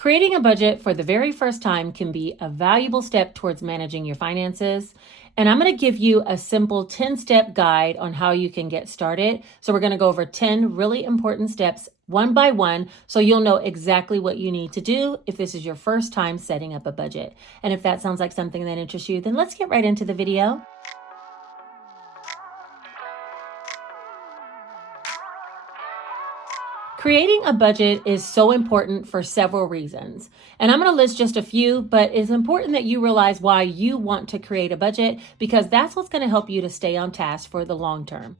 Creating a budget for the very first time can be a valuable step towards managing your finances. And I'm going to give you a simple 10-step guide on how you can get started. So we're going to go over 10 really important steps one by one, so you'll know exactly what you need to do if this is your first time setting up a budget. And if that sounds like something that interests you, then let's get right into the video. Creating a budget is so important for several reasons. And I'm going to list just a few, but it's important that you realize why you want to create a budget, because that's what's going to help you to stay on task for the long term.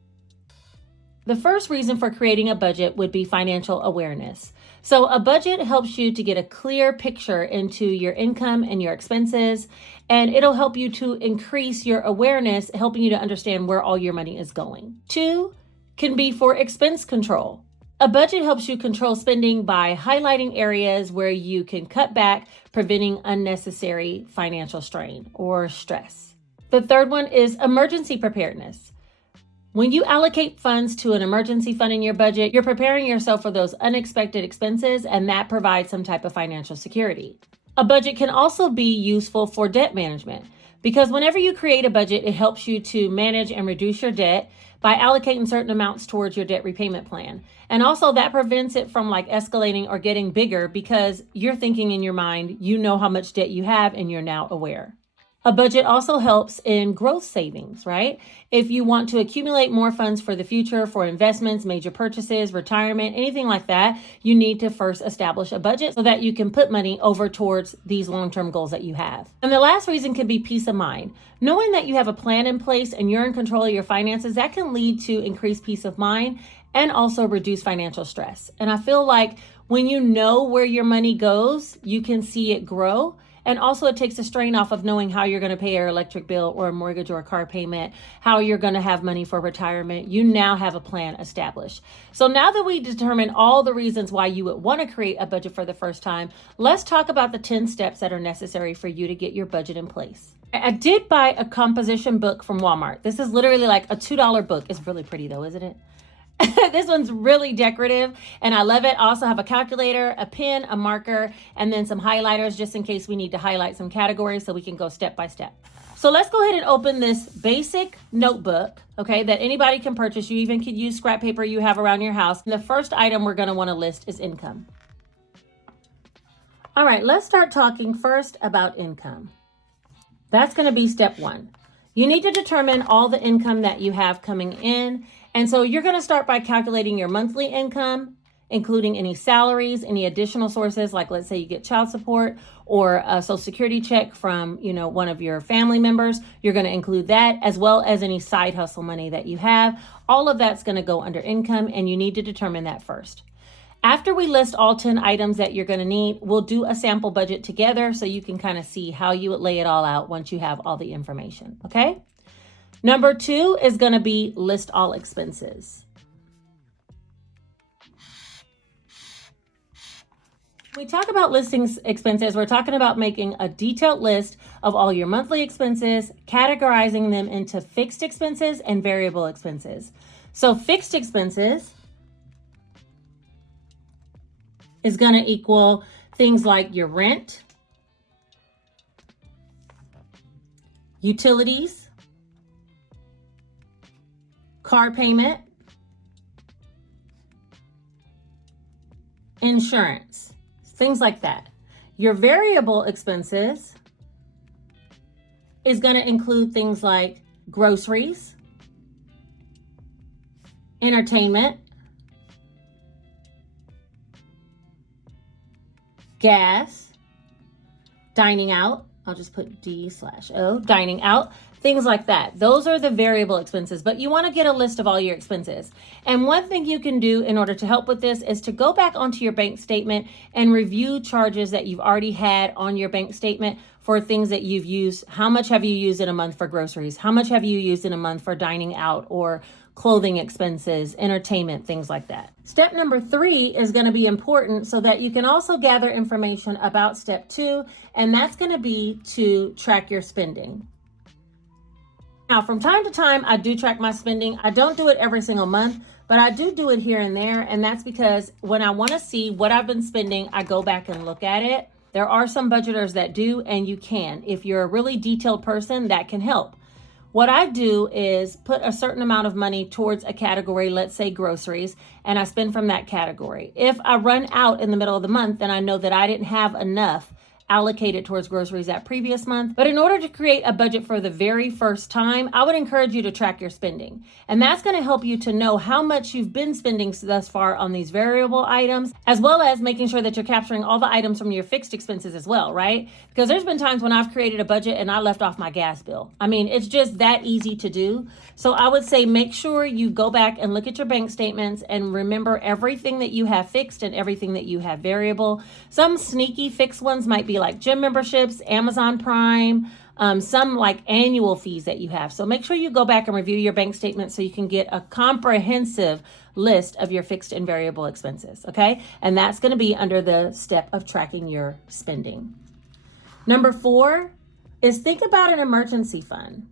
The first reason for creating a budget would be financial awareness. So a budget helps you to get a clear picture into your income and your expenses, and it'll help you to increase your awareness, helping you to understand where all your money is going. 2 can be for expense control. A budget helps you control spending by highlighting areas where you can cut back, preventing unnecessary financial strain or stress. The third one is emergency preparedness. When you allocate funds to an emergency fund in your budget, you're preparing yourself for those unexpected expenses, and that provides some type of financial security. A budget can also be useful for debt management, because whenever you create a budget, it helps you to manage and reduce your debt by allocating certain amounts towards your debt repayment plan. And also that prevents it from escalating or getting bigger, because you're thinking in your mind, you know how much debt you have and you're now aware. A budget also helps in growth savings, right? If you want to accumulate more funds for the future, for investments, major purchases, retirement, anything like that, you need to first establish a budget so that you can put money over towards these long-term goals that you have. And the last reason can be peace of mind. Knowing that you have a plan in place and you're in control of your finances, that can lead to increased peace of mind and also reduce financial stress. And I feel like when you know where your money goes, you can see it grow. And also it takes a strain off of knowing how you're going to pay your electric bill or a mortgage or a car payment, how you're going to have money for retirement. You now have a plan established. So now that we determine all the reasons why you would want to create a budget for the first time, let's talk about the 10 steps that are necessary for you to get your budget in place. I did buy a composition book from Walmart. This is literally like a $2 book. It's really pretty though, isn't it? This one's really decorative and I love it. I also have a calculator, a pen, a marker, and then some highlighters just in case we need to highlight some categories so we can go step by step. So let's go ahead and open this basic notebook, okay, that anybody can purchase. You even could use scrap paper you have around your house. And the first item we're going to want to list is income. All right, let's start talking first about income. That's going to be step 1. You need to determine all the income that you have coming in. And so you're going to start by calculating your monthly income, including any salaries, any additional sources, like let's say you get child support or a social security check from, one of your family members. You're going to include that, as well as any side hustle money that you have. All of that's going to go under income, and you need to determine that first. After we list all 10 items that you're going to need, we'll do a sample budget together so you can kind of see how you would lay it all out once you have all the information, okay? Number 2 is going to be list all expenses. When we talk about listing expenses, we're talking about making a detailed list of all your monthly expenses, categorizing them into fixed expenses and variable expenses. So fixed expenses is going to equal things like your rent, utilities, car payment, insurance, things like that. Your variable expenses is going to include things like groceries, entertainment, gas, dining out. I'll just put D/O, dining out, things like that. Those are the variable expenses, but you want to get a list of all your expenses. And one thing you can do in order to help with this is to go back onto your bank statement and review charges that you've already had on your bank statement for things that you've used. How much have you used in a month for groceries? How much have you used in a month for dining out or clothing expenses, entertainment, things like that. Step number 3 is going to be important so that you can also gather information about step 2, and that's going to be to track your spending. Now, from time to time, I do track my spending. I don't do it every single month, but I do it here and there. And that's because when I want to see what I've been spending, I go back and look at it. There are some budgeters that do, and you can. If you're a really detailed person, that can help. What I do is put a certain amount of money towards a category, let's say groceries, and I spend from that category. If I run out in the middle of the month, then I know that I didn't have enough allocated towards groceries that previous month. But in order to create a budget for the very first time, I would encourage you to track your spending. And that's going to help you to know how much you've been spending thus far on these variable items, as well as making sure that you're capturing all the items from your fixed expenses as well, right? Because there's been times when I've created a budget and I left off my gas bill. I mean, it's just that easy to do. So I would say make sure you go back and look at your bank statements and remember everything that you have fixed and everything that you have variable. Some sneaky fixed ones might be like gym memberships, Amazon Prime, some like annual fees that you have. So make sure you go back and review your bank statement so you can get a comprehensive list of your fixed and variable expenses, okay? And that's going to be under the step of tracking your spending. Number 4 is think about an emergency fund.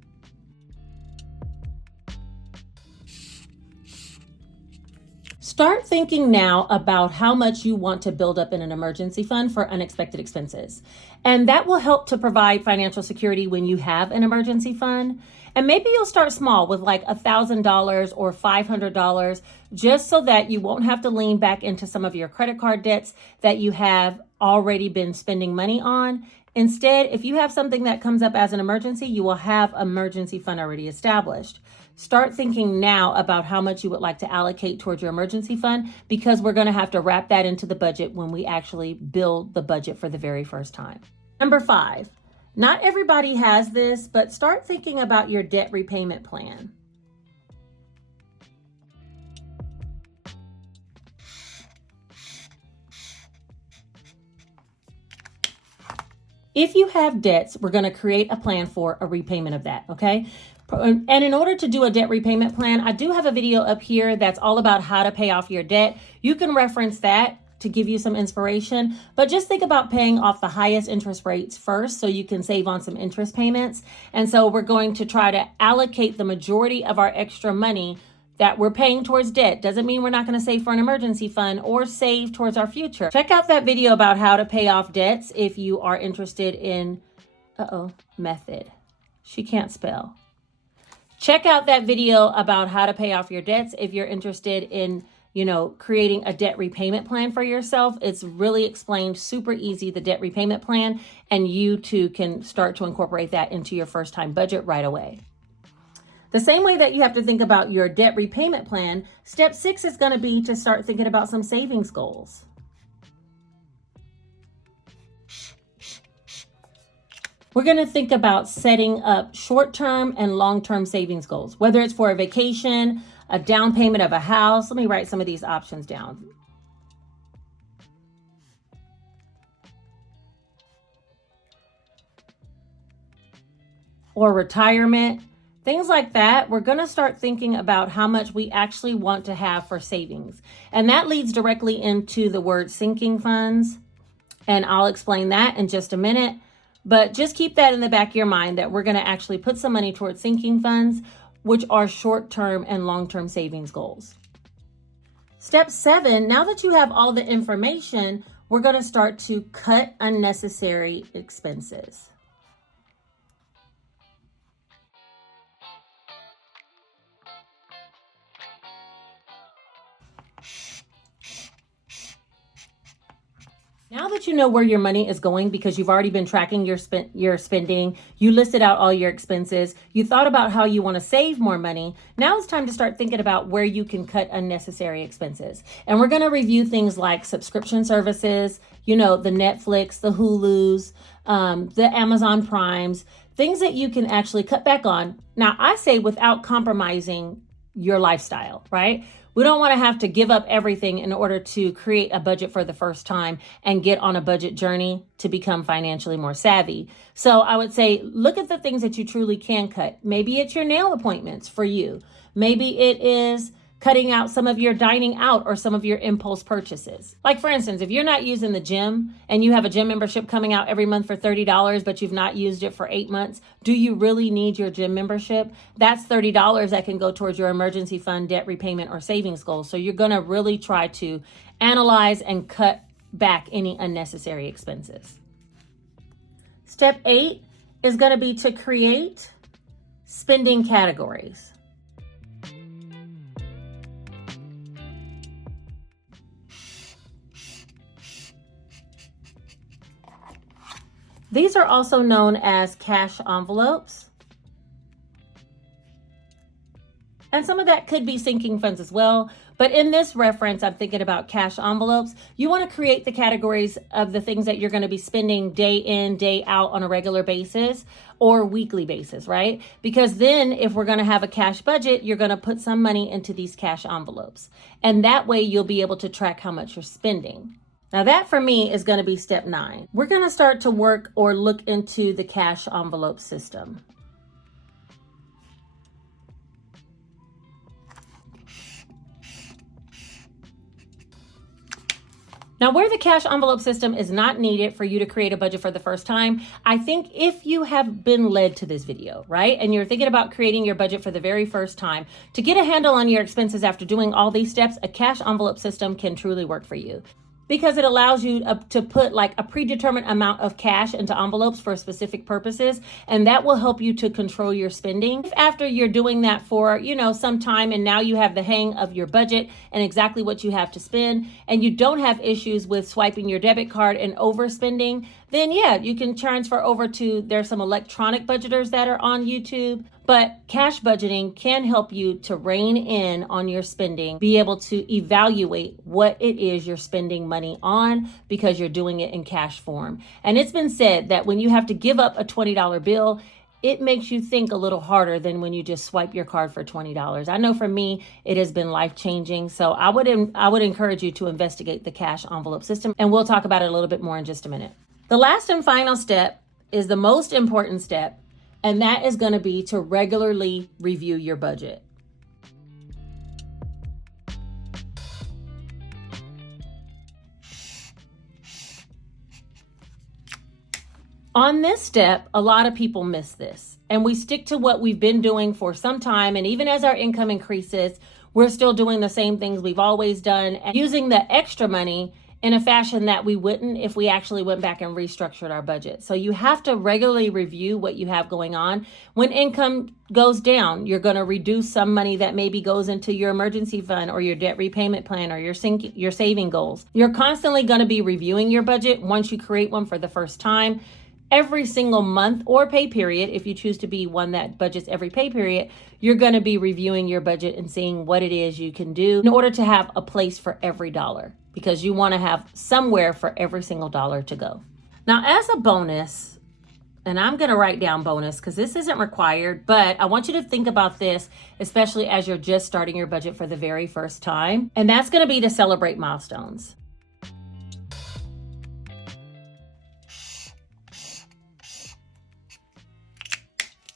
Start thinking now about how much you want to build up in an emergency fund for unexpected expenses. And that will help to provide financial security when you have an emergency fund. And maybe you'll start small with like $1,000 or $500, just so that you won't have to lean back into some of your credit card debts that you have already been spending money on. Instead, if you have something that comes up as an emergency, you will have an emergency fund already established. Start thinking now about how much you would like to allocate towards your emergency fund, because we're going to have to wrap that into the budget when we actually build the budget for the very first time. Number 5, not everybody has this, but start thinking about your debt repayment plan. If you have debts, we're going to create a plan for a repayment of that, okay? And in order to do a debt repayment plan, I do have a video up here that's all about how to pay off your debt. You can reference that to give you some inspiration, but just think about paying off the highest interest rates first so you can save on some interest payments. And so we're going to try to allocate the majority of our extra money that we're paying towards debt. Doesn't mean we're not going to save for an emergency fund or save towards our future. Check out that video about how to pay off debts if you are interested in, method. She can't spell. Check out that video about how to pay off your debts if you're interested in, creating a debt repayment plan for yourself. It's really explained super easy, the debt repayment plan, and you too can start to incorporate that into your first time budget right away. The same way that you have to think about your debt repayment plan, step 6 is going to be to start thinking about some savings goals. We're going to think about setting up short-term and long-term savings goals, whether it's for a vacation, a down payment of a house. Let me write some of these options down. Or retirement, things like that. We're going to start thinking about how much we actually want to have for savings. And that leads directly into the word sinking funds. And I'll explain that in just a minute. But just keep that in the back of your mind that we're going to actually put some money towards sinking funds, which are short-term and long-term savings goals. Step 7, now that you have all the information, we're going to start to cut unnecessary expenses. Now that you know where your money is going because you've already been tracking your spending, you listed out all your expenses, you thought about how you want to save more money, now it's time to start thinking about where you can cut unnecessary expenses. And we're going to review things like subscription services, the Netflix, the Hulus, the Amazon Primes, things that you can actually cut back on. Now, I say without compromising your lifestyle, right? We don't want to have to give up everything in order to create a budget for the first time and get on a budget journey to become financially more savvy. So I would say, look at the things that you truly can cut. Maybe it's your nail appointments for you. Maybe it is cutting out some of your dining out or some of your impulse purchases. Like for instance, if you're not using the gym and you have a gym membership coming out every month for $30, but you've not used it for 8 months, do you really need your gym membership? That's $30 that can go towards your emergency fund, debt repayment, or savings goals. So you're gonna really try to analyze and cut back any unnecessary expenses. Step 8 is gonna be to create spending categories. These are also known as cash envelopes. And some of that could be sinking funds as well. But in this reference, I'm thinking about cash envelopes. You want to create the categories of the things that you're going to be spending day in, day out on a regular basis or weekly basis, right? Because then if we're going to have a cash budget, you're going to put some money into these cash envelopes. And that way you'll be able to track how much you're spending. Now that for me is going to be step 9. We're going to start to work or look into the cash envelope system. Now, where the cash envelope system is not needed for you to create a budget for the first time, I think if you have been led to this video, right, and you're thinking about creating your budget for the very first time, to get a handle on your expenses after doing all these steps, a cash envelope system can truly work for you. Because it allows you to put like a predetermined amount of cash into envelopes for specific purposes, and that will help you to control your spending. If after you're doing that for, some time and now you have the hang of your budget and exactly what you have to spend, and you don't have issues with swiping your debit card and overspending, then yeah, you can transfer over to, there's some electronic budgeters that are on YouTube. But cash budgeting can help you to rein in on your spending, be able to evaluate what it is you're spending money on because you're doing it in cash form. And it's been said that when you have to give up a $20 bill, it makes you think a little harder than when you just swipe your card for $20. I know for me, it has been life-changing. So I would encourage you to investigate the cash envelope system, and we'll talk about it a little bit more in just a minute. The last and final step is the most important step, and that is going to be to regularly review your budget. On this step, a lot of people miss this, and we stick to what we've been doing for some time. And even as our income increases, we're still doing the same things we've always done and using the extra money in a fashion that we wouldn't if we actually went back and restructured our budget. So you have to regularly review what you have going on. When income goes down, you're going to reduce some money that maybe goes into your emergency fund or your debt repayment plan or your saving goals. You're constantly going to be reviewing your budget once you create one for the first time. Every single month or pay period, if you choose to be one that budgets every pay period, you're going to be reviewing your budget and seeing what it is you can do in order to have a place for every dollar, because you want to have somewhere for every single dollar to go. Now, as a bonus, and I'm going to write down bonus because this isn't required, but I want you to think about this, especially as you're just starting your budget for the very first time. And that's going to be to celebrate milestones.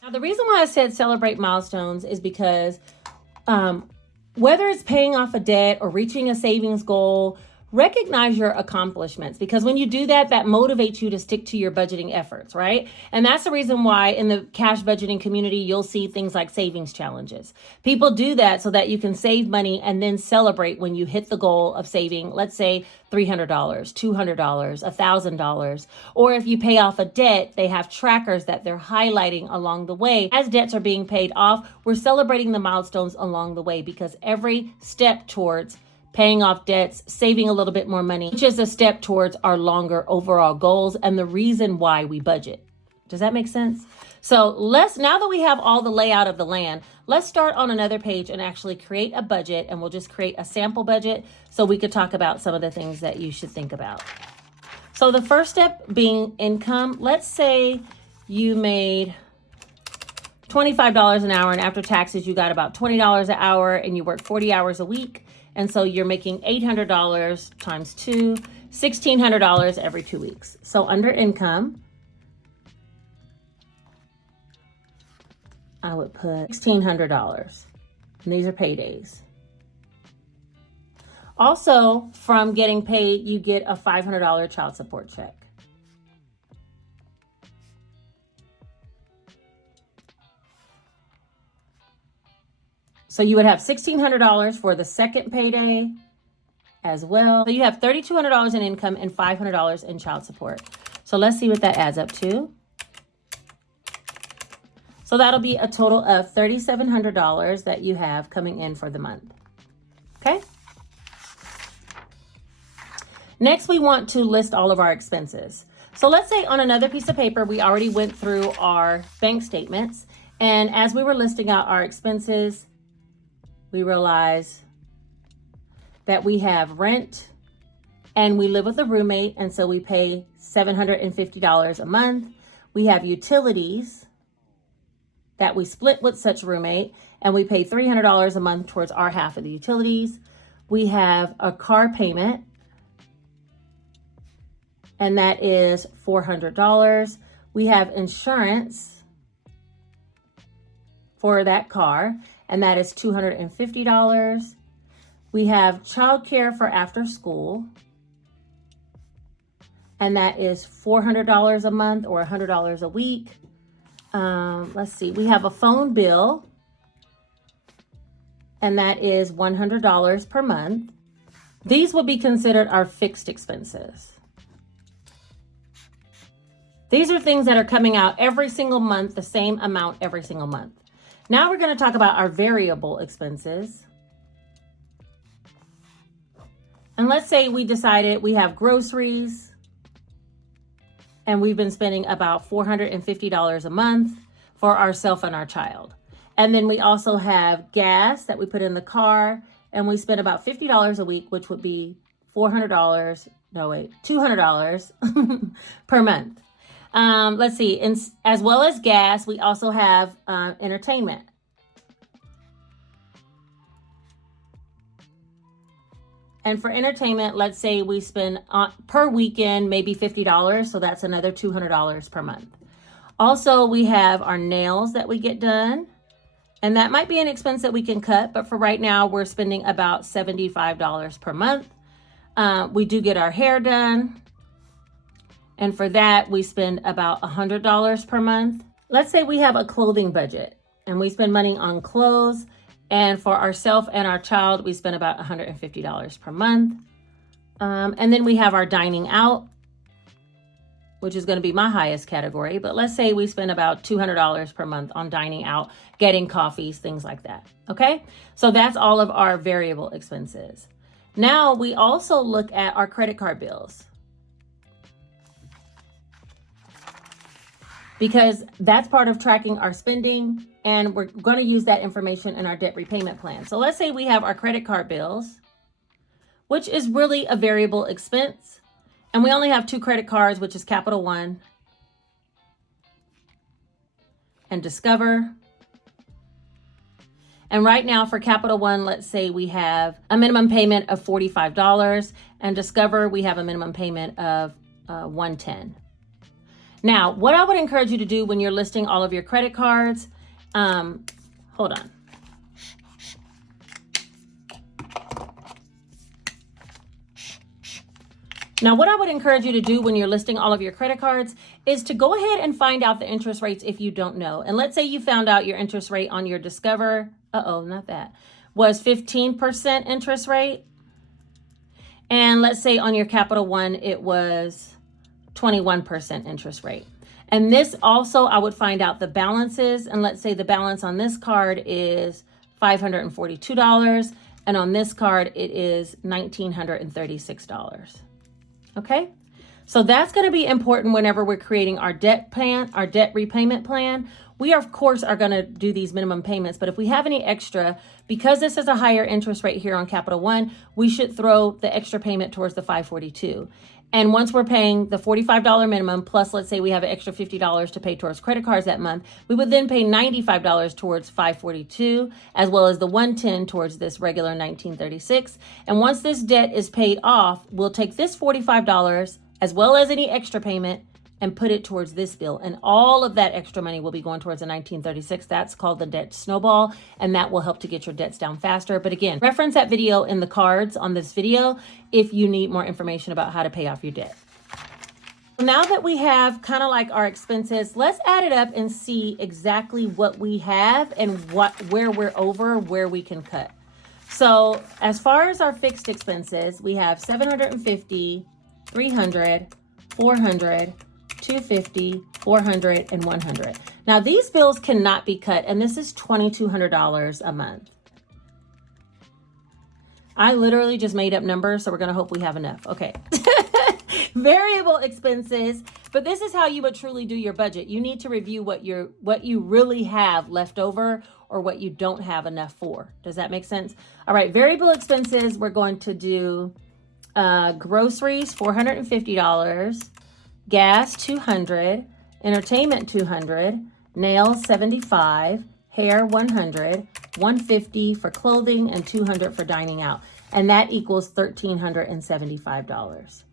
Now, the reason why I said celebrate milestones is because whether it's paying off a debt or reaching a savings goal, recognize your accomplishments, because when you do that, that motivates you to stick to your budgeting efforts, right? And that's the reason why in the cash budgeting community, you'll see things like savings challenges. People do that so that you can save money and then celebrate when you hit the goal of saving, let's say $300, $200, $1,000. Or if you pay off a debt, they have trackers that they're highlighting along the way. As debts are being paid off, we're celebrating the milestones along the way, because every step towards paying off debts, saving a little bit more money, which is a step towards our longer overall goals and the reason why we budget. Does that make sense? So now that we have all the layout of the land, let's start on another page and actually create a budget, and we'll just create a sample budget so we could talk about some of the things that you should think about. So the first step being income. Let's say you made $25 an hour, and after taxes, you got about $20 an hour, and you work 40 hours a week. And so you're making $800 times 2, $1,600 every 2 weeks. So under income, I would put $1,600. And these are paydays. Also, from getting paid, you get a $500 child support check. So you would have $1,600 for the second payday as well. So you have $3,200 in income and $500 in child support. So let's see what that adds up to. So that'll be a total of $3,700 that you have coming in for the month. Okay? Next, we want to list all of our expenses. So let's say on another piece of paper, we already went through our bank statements. And as we were listing out our expenses, we realized that we have rent and we live with a roommate. And so we pay $750 a month. We have utilities that we split with such roommate, and we pay $300 a month towards our half of the utilities. We have a car payment, and that is $400. We have insurance for that car, and that is $250. We have childcare for after school, and that is $400 a month or $100 a week. Let's see, we have a phone bill, and that is $100 per month. These will be considered our fixed expenses. These are things that are coming out every single month, the same amount every single month. Now we're going to talk about our variable expenses. And let's say we decided we have groceries, and we've been spending about $450 a month for ourselves and our child. And then we also have gas that we put in the car, and we spend about $50 a week, which would be $200 per month. Let's see, as well as gas, we also have entertainment. And for entertainment, let's say we spend per weekend, maybe $50. So that's another $200 per month. Also, we have our nails that we get done. And that might be an expense that we can cut. But for right now, we're spending about $75 per month. We do get our hair done. And for that, we spend about $100 per month. Let's say we have a clothing budget and we spend money on clothes. And for ourselves and our child, we spend about $150 per month. And then we have our dining out, which is going to be my highest category. But let's say we spend about $200 per month on dining out, getting coffees, things like that. Okay, so that's all of our variable expenses. Now we also look at our credit card bills, because that's part of tracking our spending, and we're going to use that information in our debt repayment plan. So let's say we have our credit card bills, which is really a variable expense, and we only have 2 credit cards, which is Capital One and Discover. And right now for Capital One, let's say we have a minimum payment of $45, and Discover, we have a minimum payment of $110. Now, what I would encourage you to do when you're listing all of your credit cards, hold on. Now, what I would encourage you to do when you're listing all of your credit cards is to go ahead and find out the interest rates if you don't know. And let's say you found out your interest rate on your Discover, was 15% interest rate. And let's say on your Capital One, it was 21% interest rate. And this also, I would find out the balances. And let's say the balance on this card is $542. And on this card, it is $1,936. Okay. So that's going to be important whenever we're creating our debt plan, our debt repayment plan. We, of course, are going to do these minimum payments. But if we have any extra, because this is a higher interest rate here on Capital One, we should throw the extra payment towards the $542. And once we're paying the $45 minimum, plus let's say we have an extra $50 to pay towards credit cards that month, we would then pay $95 towards $542, as well as the $110 towards this regular $1,936. And once this debt is paid off, we'll take this $45 as well as any extra payment, and put it towards this bill. And all of that extra money will be going towards the 1936. That's called the debt snowball, and that will help to get your debts down faster. But again, reference that video in the cards on this video if you need more information about how to pay off your debt. Now that we have kind of like our expenses, let's add it up and see exactly what we have and where we're over, where we can cut. So as far as our fixed expenses, we have 750, 300, 400, 250, 400, and 100. Now these bills cannot be cut, and this is $2,200 a month. I literally just made up numbers, so we're gonna hope we have enough. Okay. Variable expenses, but this is how you would truly do your budget. You need to review what you really have left over or what you don't have enough for. Does that make sense? All right, variable expenses, we're going to do groceries, $450, gas, $200, entertainment, $200, nails, $75, hair, $100, $150 for clothing, and $200 for dining out. And that equals $1,375.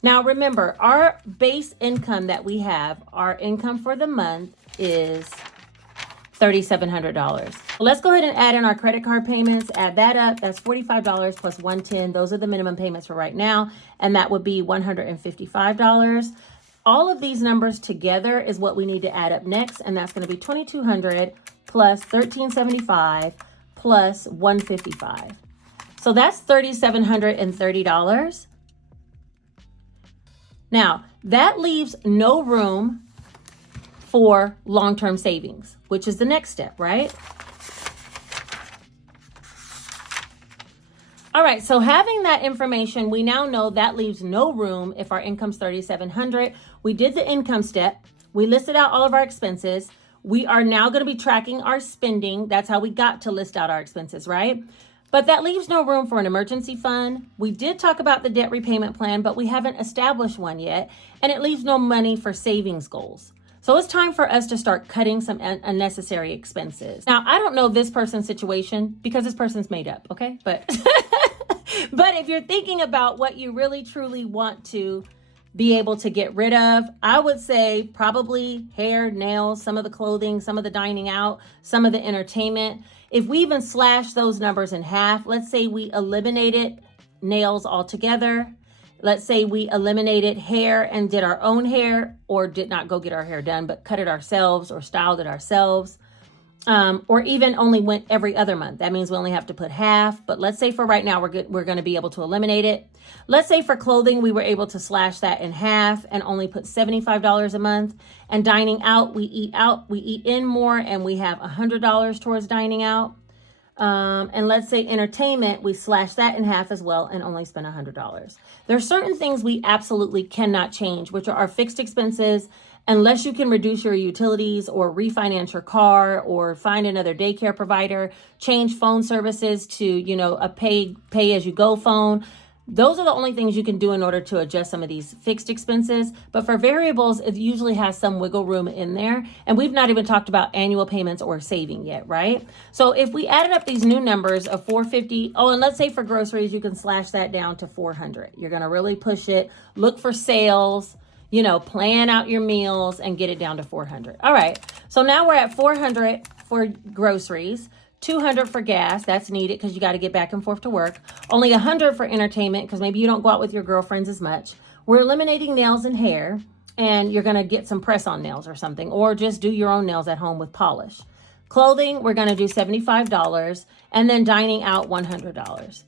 Now remember, our base income that we have, our income for the month is $3,700. Let's go ahead and add in our credit card payments, add that up. That's $45 plus $110. Those are the minimum payments for right now. And that would be $155. All of these numbers together is what we need to add up next. And that's going to be $2,200 plus $1,375 plus $155. So that's $3,730. Now, that leaves no room for long-term savings, which is the next step, right? All right, so having that information, we now know that leaves no room if our income's $3,700. We did the income step. We listed out all of our expenses. We are now going to be tracking our spending. That's how we got to list out our expenses, right? But that leaves no room for an emergency fund. We did talk about the debt repayment plan, but we haven't established one yet. And it leaves no money for savings goals. So it's time for us to start cutting some unnecessary expenses. Now, I don't know this person's situation because this person's made up, okay? But, but if you're thinking about what you really truly want to be able to get rid of, I would say probably hair, nails, some of the clothing, some of the dining out, some of the entertainment. If we even slash those numbers in half, let's say we eliminated nails altogether. Let's say we eliminated hair and did our own hair, or did not go get our hair done, but cut it ourselves or styled it ourselves. Or even only went every other month. That means we only have to put half. But let's say for right now, we're going to be able to eliminate it. Let's say for clothing, we were able to slash that in half and only put $75 a month. And dining out, we eat in more, and we have $100 towards dining out. And let's say entertainment, we slash that in half as well and only spend $100. There are certain things we absolutely cannot change, which are our fixed expenses, unless you can reduce your utilities or refinance your car or find another daycare provider, change phone services to, a pay as you go phone. Those are the only things you can do in order to adjust some of these fixed expenses. But for variables, it usually has some wiggle room in there. And we've not even talked about annual payments or saving yet, right? So if we added up these new numbers of $450, and let's say for groceries, you can slash that down to $400. You're going to really push it. Look for sales, plan out your meals and get it down to $400. All right. So now we're at $400 for groceries. $200 for gas, that's needed because you got to get back and forth to work. Only $100 for entertainment because maybe you don't go out with your girlfriends as much. We're eliminating nails and hair, and you're going to get some press-on nails or something, or just do your own nails at home with polish. Clothing, we're going to do $75, and then dining out $100.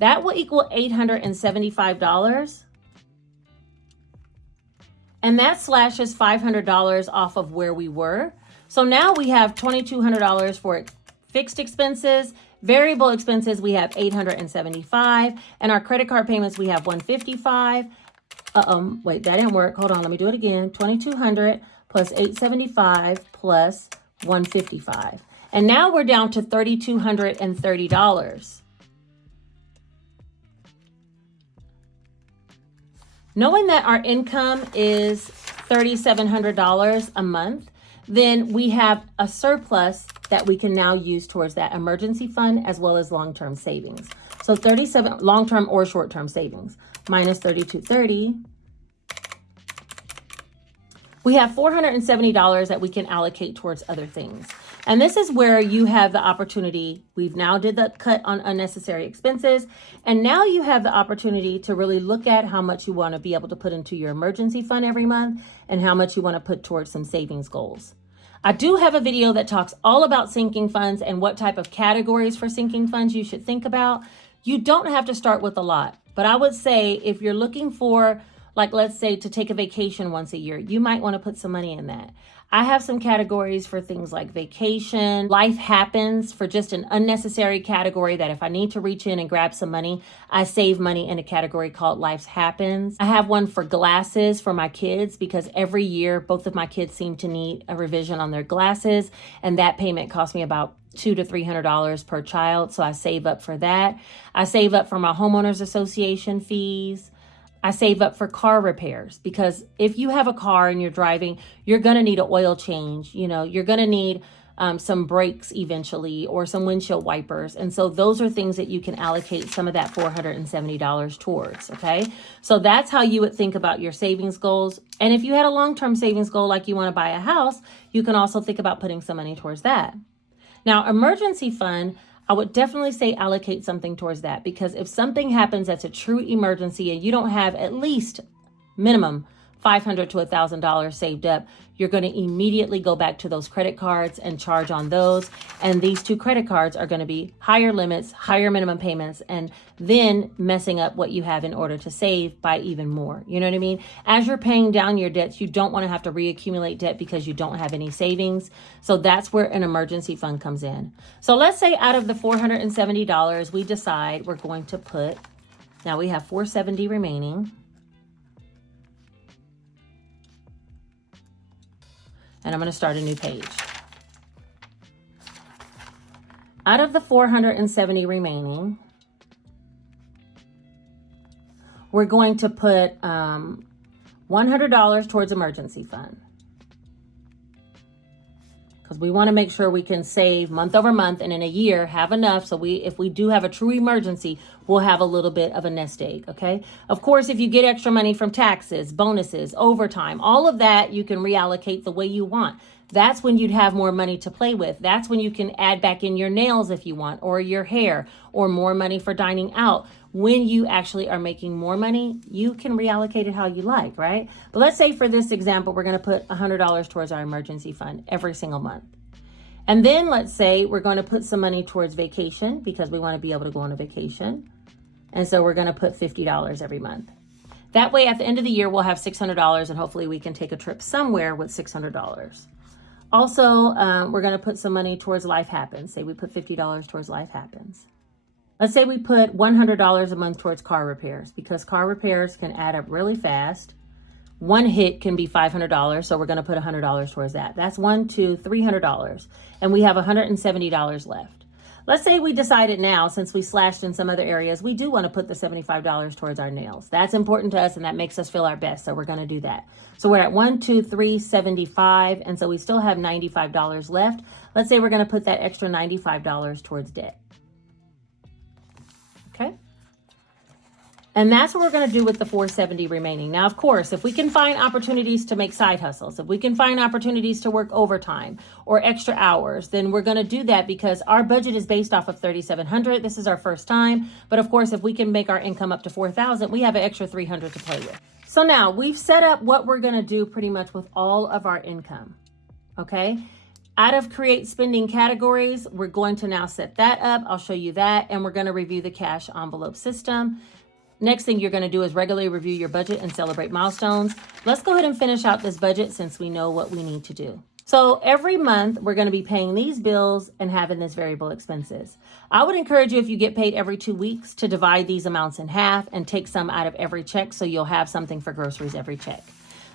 That will equal $875, and that slashes $500 off of where we were. So now we have $2,200 for fixed expenses. Variable expenses, we have $875. And our credit card payments, we have $155. Wait, that didn't work. Hold on, let me do it again. $2,200 plus $875 plus $155. And now we're down to $3,230. Knowing that our income is $3,700 a month, then we have a surplus that we can now use towards that emergency fund as well as long-term savings. So 37 long-term or short-term savings minus 3,230 we have $470 that we can allocate towards other things. And this is where you have the opportunity. We've now did the cut on unnecessary expenses. And now you have the opportunity to really look at how much you want to be able to put into your emergency fund every month and how much you want to put towards some savings goals. I do have a video that talks all about sinking funds and what type of categories for sinking funds you should think about. You don't have to start with a lot, but I would say if you're looking for, like, let's say to take a vacation once a year, you might want to put some money in that. I have some categories for things like vacation, life happens, for just an unnecessary category that if I need to reach in and grab some money, I save money in a category called life happens. I have one for glasses for my kids because every year both of my kids seem to need a revision on their glasses, and that payment costs me about $200 to $300 per child. So I save up for that. I save up for my homeowners association fees. I save up for car repairs because if you have a car and you're driving, you're going to need an oil change. You're going to need some brakes eventually or some windshield wipers. And so those are things that you can allocate some of that $470 towards. Okay. So that's how you would think about your savings goals. And if you had a long-term savings goal, like you want to buy a house, you can also think about putting some money towards that. Now, emergency fund, I would definitely say allocate something towards that because if something happens that's a true emergency and you don't have at least minimum $500 to $1,000 saved up, you're going to immediately go back to those credit cards and charge on those. And these two credit cards are going to be higher limits, higher minimum payments, and then messing up what you have in order to save by even more. You know what I mean? As you're paying down your debts, you don't want to have to reaccumulate debt because you don't have any savings. So that's where an emergency fund comes in. So let's say out of the $470, we decide we're going to put, now we have $470 remaining. And I'm going to start a new page. Out of the $470 remaining, we're going to put $100 towards emergency fund. Because we want to make sure we can save month over month and in a year have enough so if we do have a true emergency, we'll have a little bit of a nest egg, okay? Of course, if you get extra money from taxes, bonuses, overtime, all of that, you can reallocate the way you want. That's when you'd have more money to play with. That's when you can add back in your nails if you want, or your hair, or more money for dining out. When you actually are making more money, you can reallocate it how you like, right? But let's say for this example, we're going to put $100 towards our emergency fund every single month. And then let's say we're going to put some money towards vacation because we want to be able to go on a vacation. And so we're going to put $50 every month. That way, at the end of the year, we'll have $600 and hopefully we can take a trip somewhere with $600. Also, we're going to put some money towards life happens. Say we put $50 towards life happens. Let's say we put $100 a month towards car repairs because car repairs can add up really fast. One hit can be $500, so we're going to put $100 towards that. That's $300, and we have $170 left. Let's say we decided now, since we slashed in some other areas, we do want to put the $75 towards our nails. That's important to us, and that makes us feel our best, so we're going to do that. So we're at $75, and so we still have $95 left. Let's say we're going to put that extra $95 towards debt. Okay. And that's what we're going to do with the $470 remaining. Now, of course, if we can find opportunities to make side hustles, if we can find opportunities to work overtime or extra hours, then we're going to do that because our budget is based off of $3,700. This is our first time. But of course, if we can make our income up to $4,000, we have an extra $300 to play with. So now we've set up what we're going to do pretty much with all of our income. Okay. Out of create spending categories, we're going to now set that up. I'll show you that. And we're going to review the cash envelope system. Next thing you're going to do is regularly review your budget and celebrate milestones. Let's go ahead and finish out this budget since we know what we need to do. So every month we're going to be paying these bills and having this variable expenses. I would encourage you, if you get paid every 2 weeks, to divide these amounts in half and take some out of every check so you'll have something for groceries every check.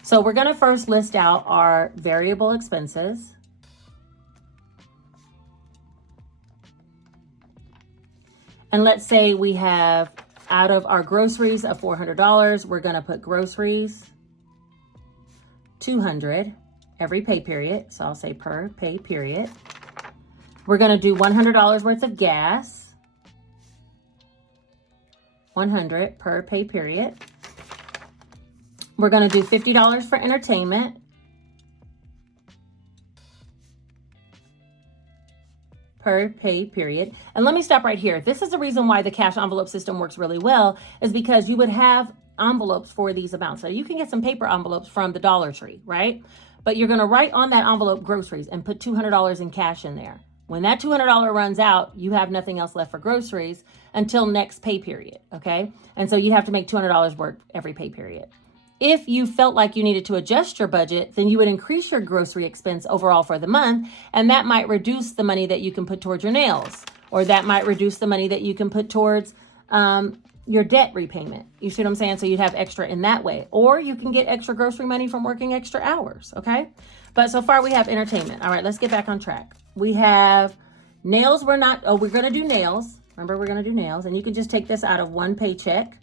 So we're going to first list out our variable expenses. And let's say we have, out of our groceries of $400, we're going to put groceries $200 every pay period. So I'll say per pay period. We're going to do $100 worth of gas, $100 per pay period. We're going to do $50 for entertainment, per pay period. And let me stop right here. This is the reason why the cash envelope system works really well, is because you would have envelopes for these amounts. So you can get some paper envelopes from the Dollar Tree, right? But you're going to write on that envelope groceries and put $200 in cash in there. When that $200 runs out, you have nothing else left for groceries until next pay period, okay? And so you have to make $200 work every pay period. If you felt like you needed to adjust your budget, then you would increase your grocery expense overall for the month, and that might reduce the money that you can put towards your nails, or that might reduce the money that you can put towards your debt repayment. You see what I'm saying? So you'd have extra in that way. Or you can get extra grocery money from working extra hours, okay? But so far we have entertainment. All right, let's get back on track. We have nails. We're going to do nails. Remember, we're going to do nails. And you can just take this out of one paycheck.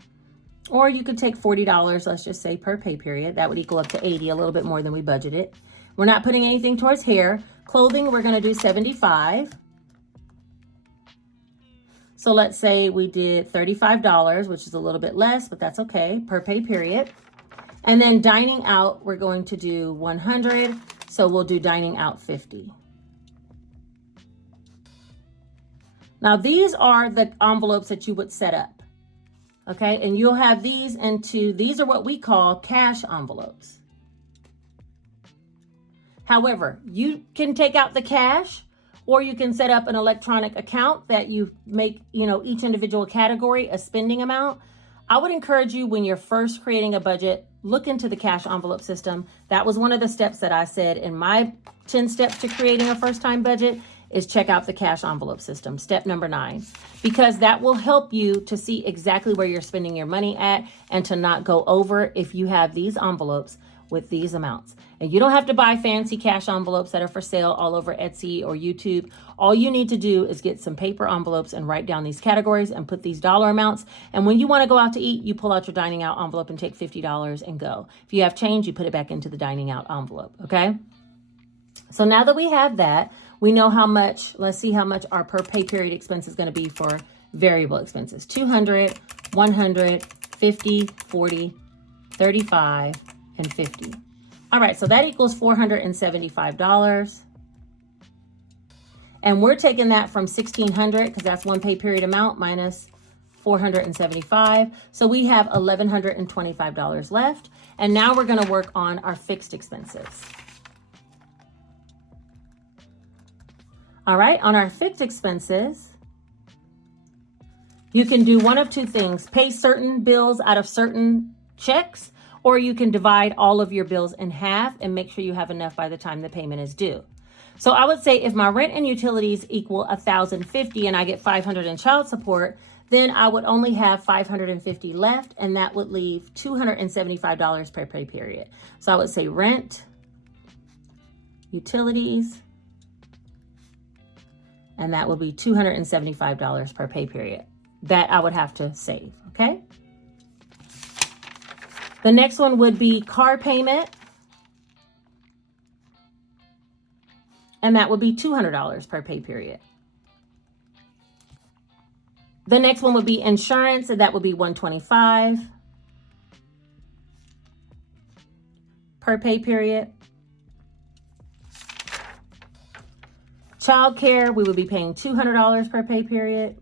Or you could take $40, let's just say, per pay period. That would equal up to $80, a little bit more than we budgeted. We're not putting anything towards hair. Clothing, we're going to do $75. So let's say we did $35, which is a little bit less, but that's okay, per pay period. And then dining out, we're going to do $100. So we'll do dining out $50. Now, these are the envelopes that you would set up, okay? And you'll have these these are what we call cash envelopes. However, you can take out the cash, or you can set up an electronic account that you make, each individual category a spending amount. I would encourage you, when you're first creating a budget, look into the cash envelope system. That was one of the steps that I said in my 10 steps to creating a first-time budget, is check out the cash envelope system, step number 9, because that will help you to see exactly where you're spending your money at and to not go over if you have these envelopes with these amounts. And you don't have to buy fancy cash envelopes that are for sale all over Etsy or YouTube. All you need to do is get some paper envelopes and write down these categories and put these dollar amounts. And when you want to go out to eat, you pull out your dining out envelope and take $50 and go. If you have change, you put it back into the dining out envelope, okay? So now that we have that, we know how much, let's see how much our per pay period expense is going to be for variable expenses. 200, 100, 50, 40, 35, and 50. All right, so that equals $475. And we're taking that from $1,600 because that's one pay period amount minus $475. So we have $1,125 left. And now we're going to work on our fixed expenses. All right, on our fixed expenses, you can do one of two things: pay certain bills out of certain checks, or you can divide all of your bills in half and make sure you have enough by the time the payment is due. So I would say if my rent and utilities equal $1,050 and I get $500 in child support, then I would only have $550 left, and that would leave $275 per pay period. So I would say rent, utilities, and that would be $275 per pay period that I would have to save, okay? The next one would be car payment, and that would be $200 per pay period. The next one would be insurance, and that would be $125 per pay period. Childcare, we would be paying $200 per pay period.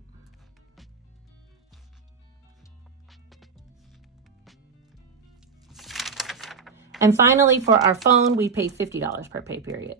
And finally, for our phone, we pay $50 per pay period.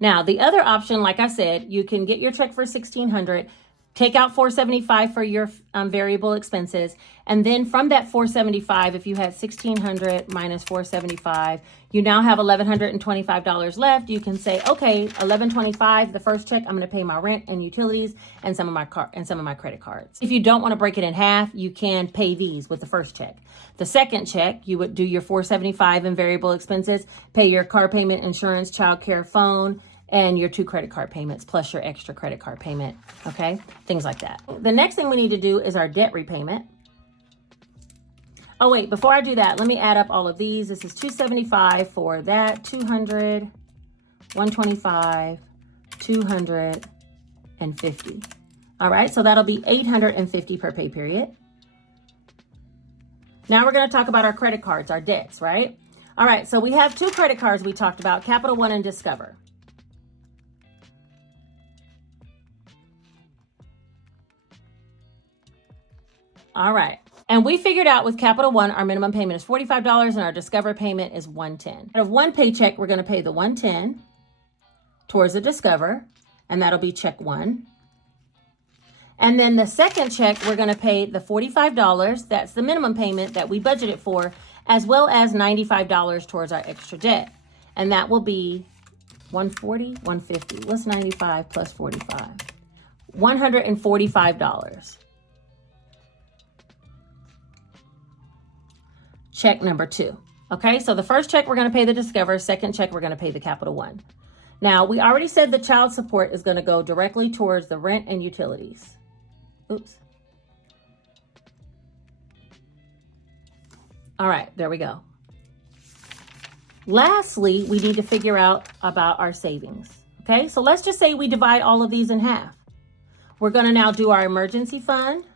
Now, the other option, like I said, you can get your check for $1,600, take out $475 for your variable expenses, and then from that $475, if you had $1,600 minus $475, you now have $1,125 left. You can say, okay, $1,125, the first check, I'm going to pay my rent and utilities and some of my credit cards. If you don't want to break it in half, you can pay these with the first check. The second check, you would do your $475 in variable expenses, pay your car payment, insurance, childcare, phone, and your 2 credit card payments plus your extra credit card payment, okay? Things like that. The next thing we need to do is our debt repayment. Oh wait, before I do that, let me add up all of these. This is $275 for that, $200, $125, $200, and $50. All right, so that'll be $850 per pay period. Now we're gonna talk about our credit cards, our debts, right? All right, so we have 2 credit cards we talked about, Capital One and Discover. All right. And we figured out with Capital One, our minimum payment is $45 and our Discover payment is $110. Out of one paycheck, we're going to pay the $110 towards the Discover, and that'll be check 1. And then the second check, we're going to pay the $45. That's the minimum payment that we budgeted for, as well as $95 towards our extra debt. And that will be $140, $150. What's 95 plus 45? $145. Check number 2. Okay, so the first check we're going to pay the Discover, second check we're going to pay the Capital One. Now, we already said the child support is going to go directly towards the rent and utilities. Oops. All right, there we go. Lastly, we need to figure out about our savings. Okay, so let's just say we divide all of these in half. We're going to now do our emergency fund.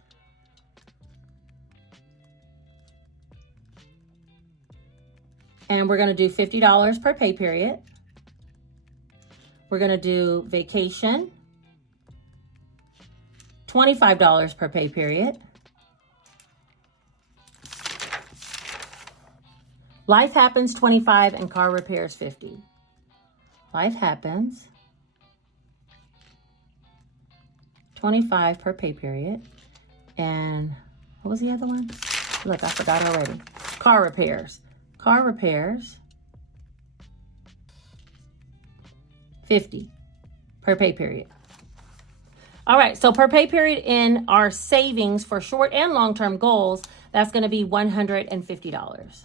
And we're going to do $50 per pay period. We're going to do vacation, $25 per pay period. Life happens, $25, and car repairs, $50. Life happens, $25 per pay period. And what was the other one? Look, I forgot already. Car repairs. Car repairs, $50 per pay period. All right, so per pay period in our savings for short and long-term goals, that's going to be $150.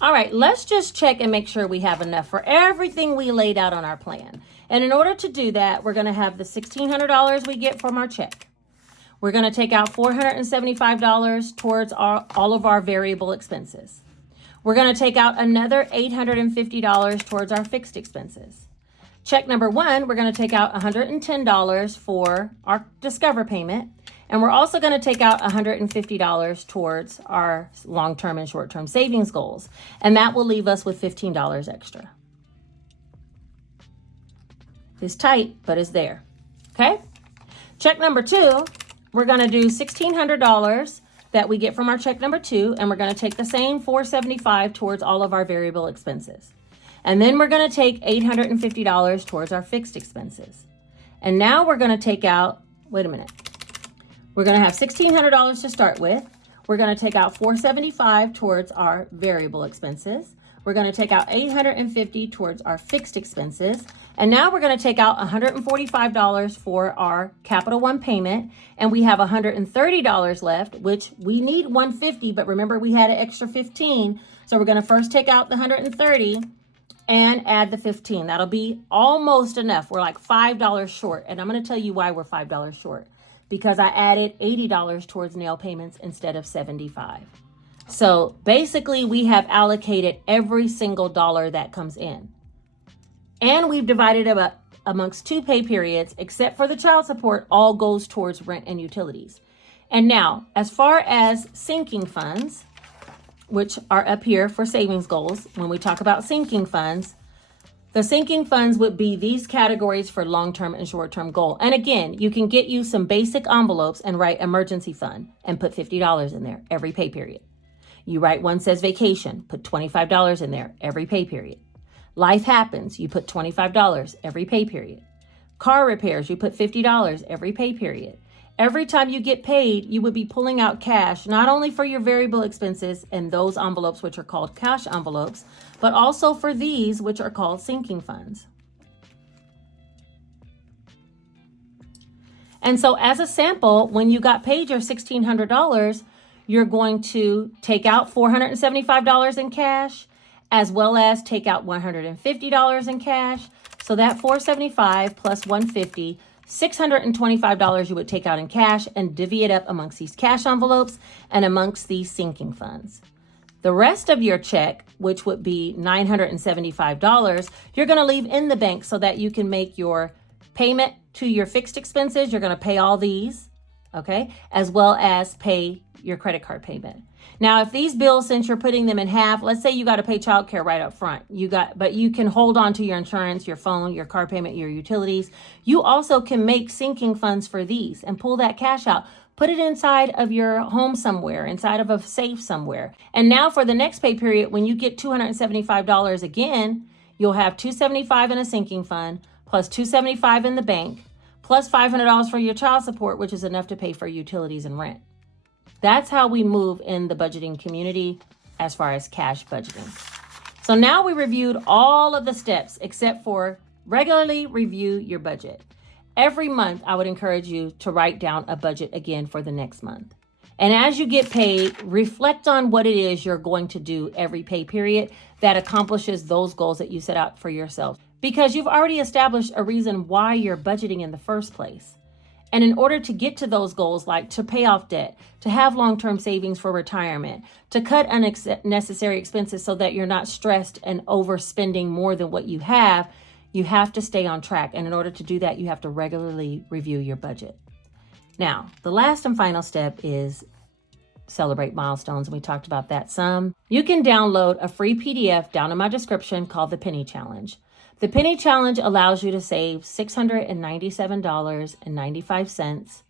All right, let's just check and make sure we have enough for everything we laid out on our plan. And in order to do that, we're going to have the $1,600 we get from our check. We're going to take out $475 towards all of our variable expenses. We're going to take out another $850 towards our fixed expenses. Check number 1, we're going to take out $110 for our Discover payment. And we're also going to take out $150 towards our long-term and short-term savings goals. And that will leave us with $15 extra. It's tight, but it's there. Okay? Check number 2, we're going to do $1,600 that we get from our check number 2, and we're going to take the same $475 towards all of our variable expenses. And then we're going to take $850 towards our fixed expenses. And now we're going to take out, wait a minute. We're going to have $1,600 to start with. We're going to take out $475 towards our variable expenses. We're going to take out $850 towards our fixed expenses. And now we're going to take out $145 for our Capital One payment. And we have $130 left, which we need $150, but remember we had an extra $15. So we're going to first take out the $130 and add the $15. That'll be almost enough. We're like $5 short. And I'm going to tell you why we're $5 short. Because I added $80 towards nail payments instead of $75. So basically we have allocated every single dollar that comes in. And we've divided it up amongst 2 pay periods, except for the child support, all goes towards rent and utilities. And now, as far as sinking funds, which are up here for savings goals, when we talk about sinking funds, the sinking funds would be these categories for long-term and short-term goal. And again, you can get you some basic envelopes and write emergency fund and put $50 in there every pay period. You write one says vacation, put $25 in there every pay period. Life happens, you put $25 every pay period. Car repairs, you put $50 every pay period. Every time you get paid, you would be pulling out cash, not only for your variable expenses and those envelopes, which are called cash envelopes, but also for these, which are called sinking funds. And so as a sample, when you got paid your $1,600, you're going to take out $475 in cash, as well as take out $150 in cash. So that $475 plus $150, $625 you would take out in cash and divvy it up amongst these cash envelopes and amongst these sinking funds. The rest of your check, which would be $975, you're going to leave in the bank so that you can make your payment to your fixed expenses. You're going to pay all these. okay? As well as pay your credit card payment. Now, if these bills, since you're putting them in half, let's say you got to pay childcare right up front, but you can hold on to your insurance, your phone, your car payment, your utilities. You also can make sinking funds for these and pull that cash out. Put it inside of your home somewhere, inside of a safe somewhere. And now for the next pay period, when you get $275 again, you'll have $275 in a sinking fund, plus $275 in the bank, plus $500 for your child support, which is enough to pay for utilities and rent. That's how we move in the budgeting community as far as cash budgeting. So now we reviewed all of the steps except for regularly review your budget. Every month, I would encourage you to write down a budget again for the next month. And as you get paid, reflect on what it is you're going to do every pay period that accomplishes those goals that you set out for yourself, because you've already established a reason why you're budgeting in the first place. And in order to get to those goals, like to pay off debt, to have long-term savings for retirement, to cut unnecessary expenses so that you're not stressed and overspending more than what you have to stay on track. And in order to do that, you have to regularly review your budget. Now, the last and final step is celebrate milestones. And we talked about that some. You can download a free PDF down in my description called the Penny Challenge. The Penny Challenge allows you to save $697.95.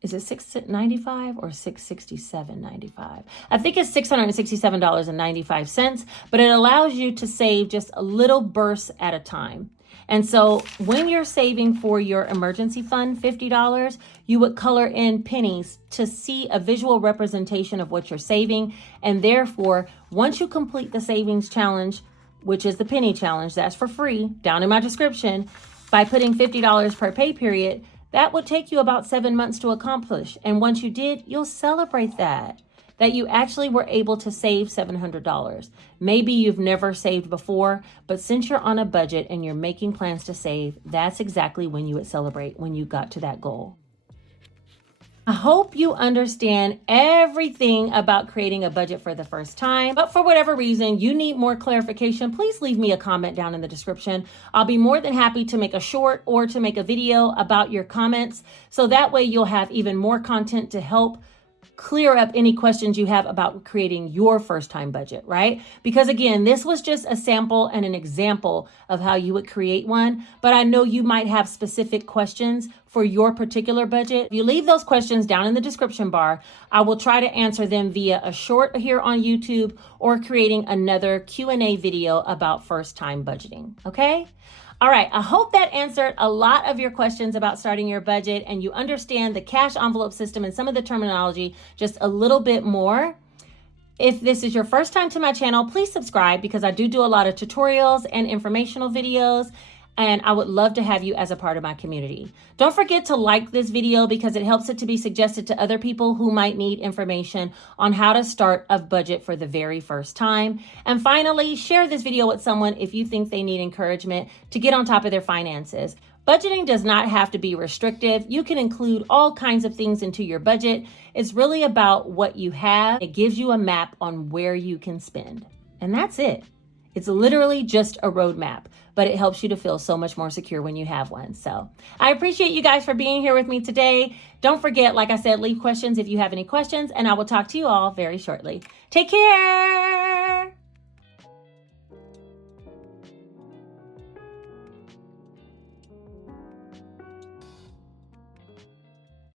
Is it $695 or $667.95? I think it's $667.95, but it allows you to save just a little burst at a time. And so when you're saving for your emergency fund, $50, you would color in pennies to see a visual representation of what you're saving. And therefore, once you complete the savings challenge, which is the Penny Challenge, that's for free, down in my description, by putting $50 per pay period, that would take you about 7 months to accomplish. And once you did, you'll celebrate that you actually were able to save $700. Maybe you've never saved before, but since you're on a budget and you're making plans to save, that's exactly when you would celebrate when you got to that goal. I hope you understand everything about creating a budget for the first time, but for whatever reason you need more clarification, please leave me a comment down in the description. I'll be more than happy to make a short or to make a video about your comments, so that way you'll have even more content to help clear up any questions you have about creating your first time budget, right? Because again, this was just a sample and an example of how you would create one, but I know you might have specific questions for your particular budget. If you leave those questions down in the description bar, I will try to answer them via a short here on YouTube or creating another Q&A video about first time budgeting, okay? All right, I hope that answered a lot of your questions about starting your budget and you understand the cash envelope system and some of the terminology just a little bit more. If this is your first time to my channel, please subscribe because I do a lot of tutorials and informational videos, and I would love to have you as a part of my community. Don't forget to like this video because it helps it to be suggested to other people who might need information on how to start a budget for the very first time. And finally, share this video with someone if you think they need encouragement to get on top of their finances. Budgeting does not have to be restrictive. You can include all kinds of things into your budget. It's really about what you have. It gives you a map on where you can spend. And that's it. It's literally just a roadmap, but it helps you to feel so much more secure when you have one. So I appreciate you guys for being here with me today. Don't forget, like I said, leave questions if you have any questions, and I will talk to you all very shortly. Take care.